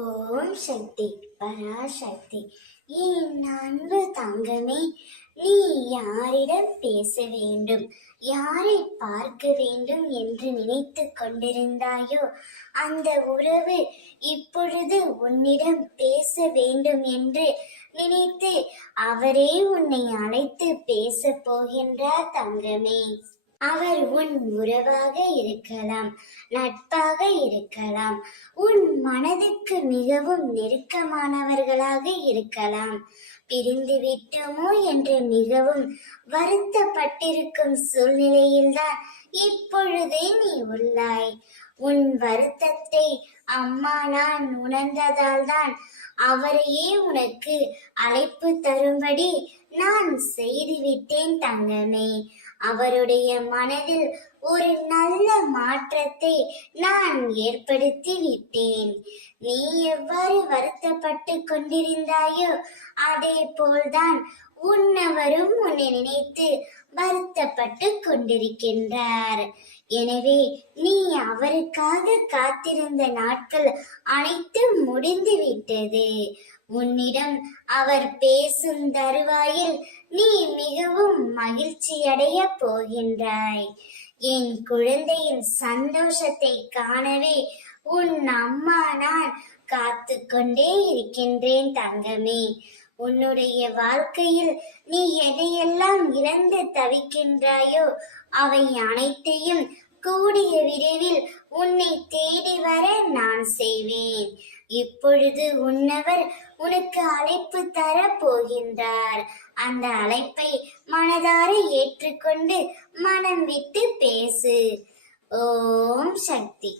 ஓம் சக்தி பராசக்தி. என் அன்பு தங்கமே, நீ யாரிடம் பேச வேண்டும், யாரை பார்க்க வேண்டும் என்று நினைத்து கொண்டிருந்தாயோ அந்த உறவு இப்பொழுது உன்னிடம் பேச வேண்டும் என்று நினைத்து அவரே உன்னை அழைத்து பேச போகின்றார் தங்கமே. அவர் உன் உறவாக இருக்கலாம், நட்பாக இருக்கலாம், உன் மனதுக்கு மிகவும் நெருக்கமானவர்களாக இருக்கலாம். பிரிந்து விட்டோமோ என்று மிகவும் வருத்தப்பட்டிருக்கும் சூழ்நிலையில்தான் இப்பொழுதே நீ உள்ளாய். உன் வருத்தத்தை அம்மா நான் உணர்ந்ததால் தான் அவரையே உனக்கு அழைப்பு தரும்படி நான் செய்துவிட்டேன் தங்கமே. அவருடைய மனதில் ஒரு நல்ல மாற்றத்தை நான் ஏற்படுத்தி விட்டேன். நீ எவ்வாறு வருத்தப்பட்டு கொண்டிருந்தாயோ அதே போல்தான் உன்னவரும் உன்னை நினைத்து வருத்தப்பட்டு கொண்டிருக்கின்றார். எனவே நீ அவருக்காக காத்திருந்த நாட்கள் அனைத்தும் முடிந்து விட்டது. உன்னிடம் அவர் பேசும் தருவாயில் நீ மிகவும் மகிழ்ச்சி அடைய போகின்றாய். என் குழந்தையின் சந்தோஷத்தை காணவே உன் அம்மா நான் காத்து கொண்டே இருக்கின்றேன் தங்கமே. உன்னுடைய வாழ்க்கையில் நீ எதையெல்லாம் இழந்து தவிக்கின்றாயோ அவை அனைத்தையும் கூடிய விரைவில் உன்னை தேடி வர நான் செய்வேன். இப்பொழுது உன்னவர் உனக்கு அழைப்பு தர போகின்றார். அந்த அழைப்பை மனதார ஏற்றுக்கொண்டு மனம் விட்டு பேசு. ஓம் சக்தி.